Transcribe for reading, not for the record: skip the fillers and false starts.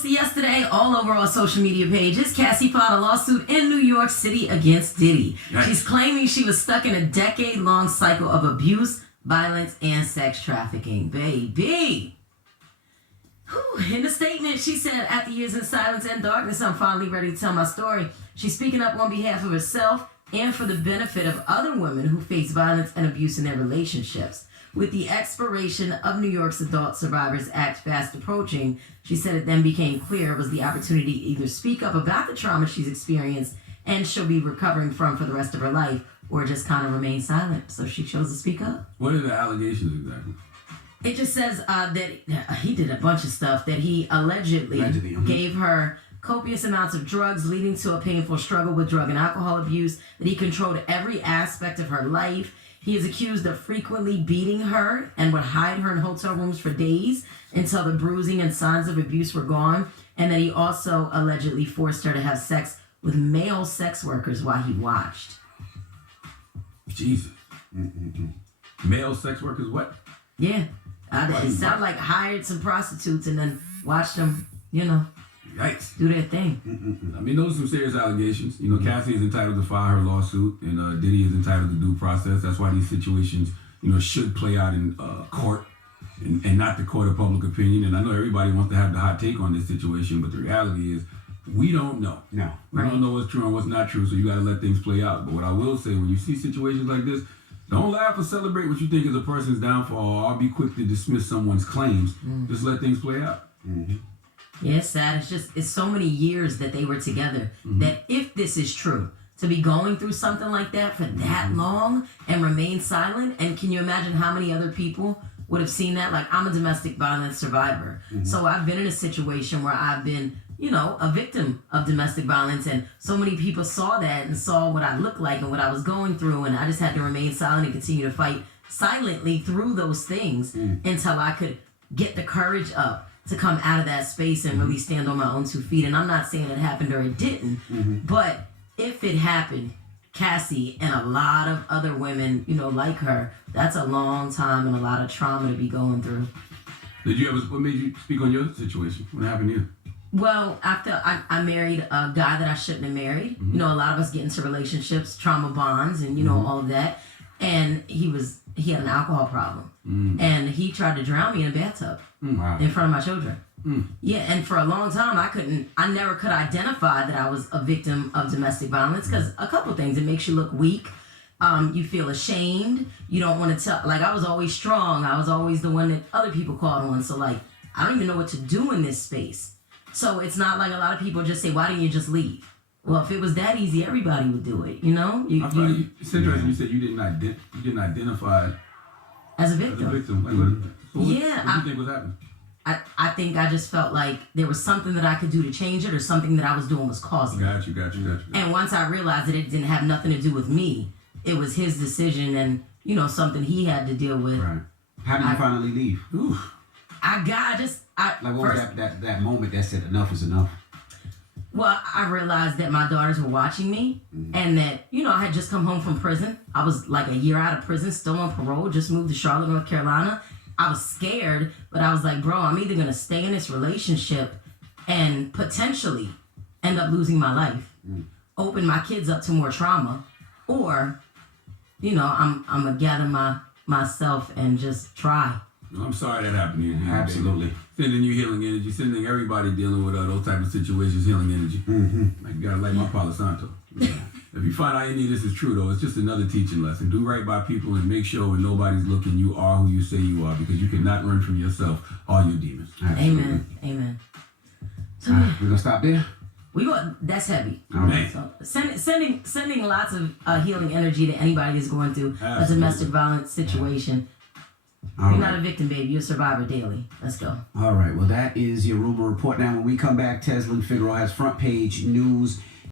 post yesterday all over our social media pages. Cassie filed a lawsuit in New York City against Diddy. Yikes. She's claiming she was stuck in a decade-long cycle of abuse, violence, and sex trafficking. Baby. Whew. In a statement, she said, after years in silence and darkness, I'm finally ready to tell my story. She's speaking up on behalf of herself and for the benefit of other women who face violence and abuse in their relationships. With the expiration of New York's Adult Survivors Act fast approaching, she said it then became clear it was the opportunity to either speak up about the trauma she's experienced and she'll be recovering from for the rest of her life, or just kind of remain silent. So she chose to speak up. What are the allegations exactly? It just says that he did a bunch of stuff, that he allegedly gave her copious amounts of drugs, leading to a painful struggle with drug and alcohol abuse, that he controlled every aspect of her life. He is accused of frequently beating her and would hide her in hotel rooms for days until the bruising and signs of abuse were gone, and that he also allegedly forced her to have sex with male sex workers while he watched. Jesus. Male sex workers, what? Yeah. It sounded like hired some prostitutes and then watched them, Yikes. do their thing. I mean, those are some serious allegations. Cassie is entitled to file her lawsuit, and Diddy is entitled to due process. That's why these situations, should play out in court and not the court of public opinion. And I know everybody wants to have the hot take on this situation, but the reality is we don't know. No. We don't know what's true and what's not true, so you got to let things play out. But what I will say, when you see situations like this, don't laugh or celebrate what you think is a person's downfall, or be quick to dismiss someone's claims. Just let things play out. Yeah, it's sad. It's so many years that they were together that if this is true, to be going through something like that for that long and remain silent, and can you imagine how many other people would have seen that? Like, I'm a domestic violence survivor. So I've been in a situation where I've been, a victim of domestic violence, and so many people saw that and saw what I looked like and what I was going through, and I just had to remain silent and continue to fight silently through those things until I could get the courage up to come out of that space and really stand on my own 2 feet. And I'm not saying it happened or it didn't, but if it happened, Cassie and a lot of other women, like her, that's a long time and a lot of trauma to be going through. What made you speak on your situation? What happened to you? Well, after I married a guy that I shouldn't have married, a lot of us get into relationships, trauma bonds, and all of that. And he had an alcohol problem, and he tried to drown me in a bathtub in front of my children. Yeah, and for a long time I never could identify that I was a victim of domestic violence, because a couple things: it makes you look weak. You feel ashamed. You don't want to tell. Like, I was always strong. I was always the one that other people called on. So like, I don't even know what to do in this space. So it's not like a lot of people just say, why didn't you just leave? Well, if it was that easy, everybody would do it, It's interesting you said you didn't identify as a victim. What do you think was happening? I think I just felt like there was something that I could do to change it, or something that I was doing was causing it. Got you. And once I realized that it didn't have nothing to do with me, it was his decision and, something he had to deal with. Right. How did you finally leave? What was that moment that said enough is enough? Well, I realized that my daughters were watching me, and that, I had just come home from prison. I was like a year out of prison, still on parole, just moved to Charlotte, North Carolina. I was scared, but I was like, bro, I'm either going to stay in this relationship and potentially end up losing my life, open my kids up to more trauma, or, I'm going to gather myself and just try. I'm sorry that happened to you. Absolutely. Baby. Sending you healing energy, sending everybody dealing with those type of situations healing energy. Like, you gotta like my Palo Santo. If you find out any of this is true, though, it's just another teaching lesson. Do right by people and make sure when nobody's looking, you are who you say you are, because you cannot run from yourself or your demons. Absolutely. Amen. So we're gonna stop there. That's heavy. All right. So sending lots of healing energy to anybody who's going through a domestic violence situation. You're not a victim, baby. You're a survivor daily. Let's go. All right. Well, that is your rumor report. Now, when we come back, Teslin Figueroa has front page news